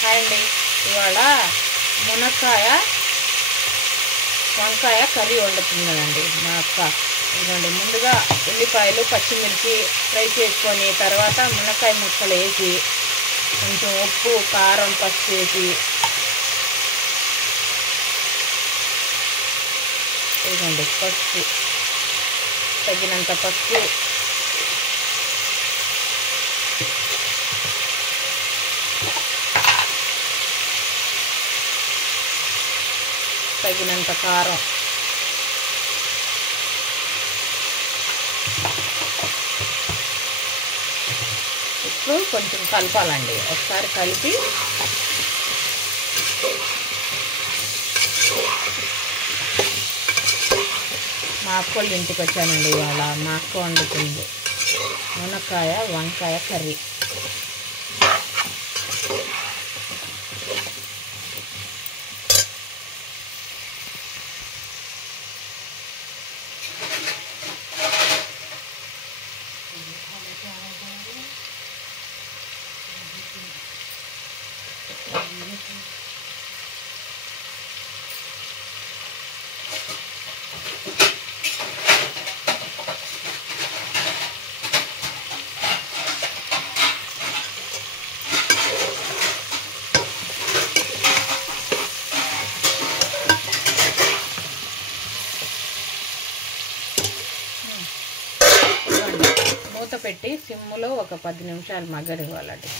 Hi అండి. ఇవాళ మునక్కాయ వంకాయ కర్రీ వండుతున్నానండి మా అక్క. ఇదిగోండి, ముందుగా ఉల్లిపాయలు పచ్చిమిర్చి ఫ్రై చేసుకొని తర్వాత మునక్కాయ ముక్కలు వేసి కొంచెం ఉప్పు కారం పసుపు వేసి ఇదిగోండి పసుపు తగినంత పసుపు తగినంత కారం ఇప్పుడు కొంచెం కలపాలండి. ఒకసారి కలిపి మా అక్కోళ్ళ ఇంటికి వచ్చానండి. ఇవాళ మా అక్క వండుతుంది మునక్కాయ వంకాయ కర్రీ. మూత పెట్టి సిమ్ములో ఒక 10 నిమిషాలు మగ్గనివ్వాలండి.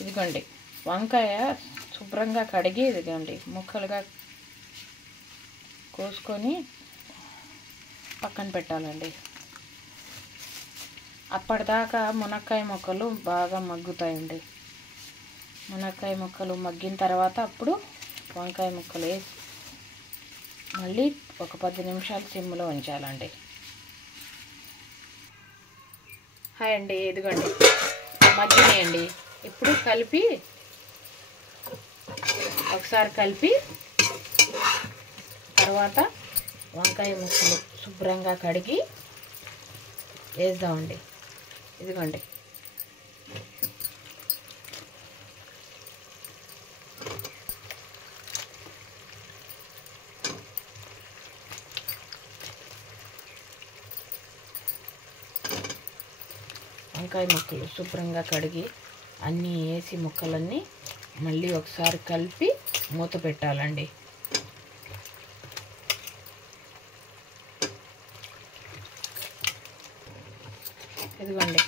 ఇదిగోండి వంకాయ శుభ్రంగా కడిగి ఇదిగోండి ముక్కలుగా కోసుకొని పక్కన పెట్టాలండి. అప్పటిదాకా మునక్కాయ ముక్కలు బాగా మగ్గుతాయండి. మునక్కాయ ముక్కలు మగ్గిన తర్వాత అప్పుడు వంకాయ ముక్కలు వేసి మళ్ళీ ఒక 10 నిమిషాలు సిమ్లో ఉంచాలండి. హాయ్ అండి. ఇదిగోండి మగ్గినాయండి. ఇప్పుడు కలిపి ఒకసారి కలిపి తర్వాత వంకాయ ముక్కలు శుభ్రంగా కడిగి వేద్దామండి. ఇదిగోండి వంకాయ ముక్కలు శుభ్రంగా కడిగి అన్నీ వేసి ముక్కలన్నీ మళ్ళీ ఒకసారి కలిపి మూత పెట్టాలండి. ఇదిగోండి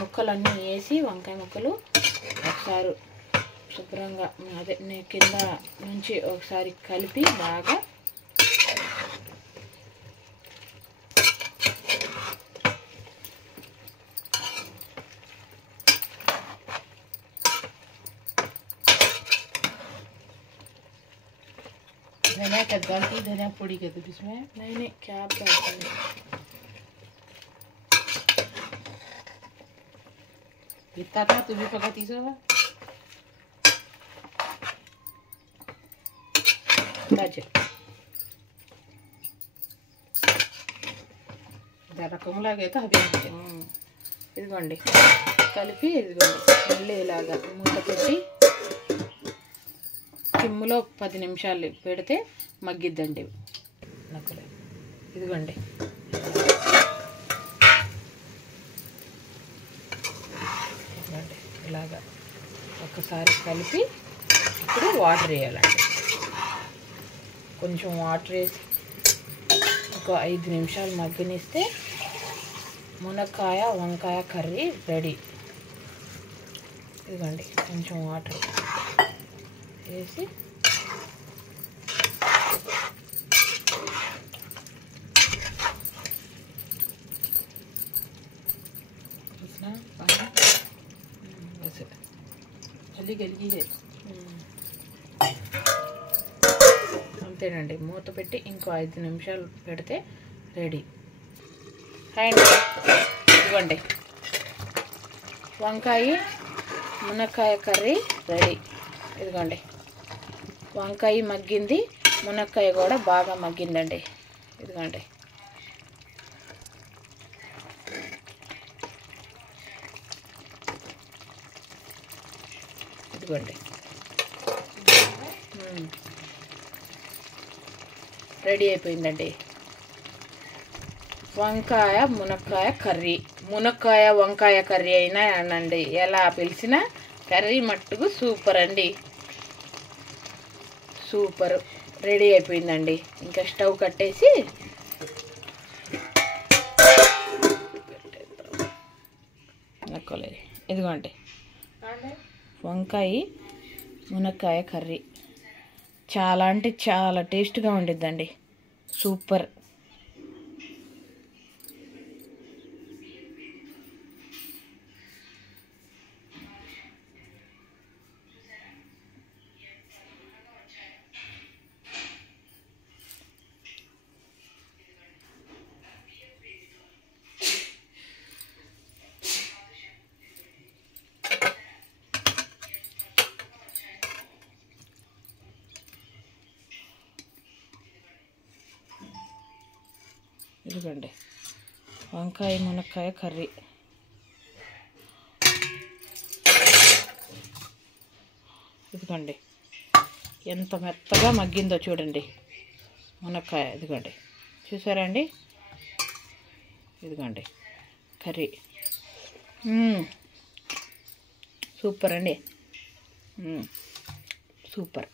ముక్కలన్నీ వేసి వంకాయ ముక్కలు ఒకసారి శుభ్రంగా అదే కింద నుంచి ఒకసారి కలిపి బాగా धनिया कट डालती धनिया पोड़ी के तो इसमें नहीं क्या आप डालते हैं? इतना था तू भी पकाती सो बजे ज़रा कम लगे तो अभी ఇదిగోండి కలిపి ఇదిగోండి మళ్ళీ ఇలాగా మూత పెట్టి సిమ్ములో 10 నిమిషాలు పెడితే మగ్గిద్దండి నక్కలే. ఇదిగోండి ఇలాగా ఒకసారి కలిపి ఇప్పుడు వాటర్ వేయాలండి. కొంచెం వాటర్ వేసి ఒక 5 నిమిషాలు మగ్గనిస్తే మునక్కాయ వంకాయ కర్రీ రెడీ. ఇదిగోండి కొంచెం వాటర్ వేసి वैसे जल्दी गली है అంతేనండి. మూత పెట్టి ఇంకో 5 నిమిషాలు పెడితే రెడీ. అండి ఇదిగోండి వంకాయ మునక్కాయ కర్రీ రెడీ. ఇదిగోండి వంకాయ మగ్గింది, మునక్కాయ కూడా బాగా మగ్గిందండి. ఇదిగోండి ఇదిగోండి. రెడీ అయిపోయిందండి వంకాయ మునక్కాయ కర్రీ. మునక్కాయ వంకాయ కర్రీ అయినా అనండి, ఎలా పిలిచినా కర్రీ మట్టుకు సూపర్ అండి. సూపర్ రెడీ అయిపోయిందండి. ఇంకా స్టవ్ కట్టేసి నక్కలేదు. ఇదిగోండి వంకాయ మునక్కాయ కర్రీ. చాలా అంటే చాలా టేస్ట్గా ఉండిద్దండి. సూపర్. ఇదిగోండి వంకాయ మునక్కాయ కర్రీ. ఇదిగోండి ఎంత మెత్తగా మగ్గిందో చూడండి మునక్కాయ. ఇదిగోండి చూసారా అండి. ఇదిగోండి కర్రీ సూపర్ అండి. సూపర్.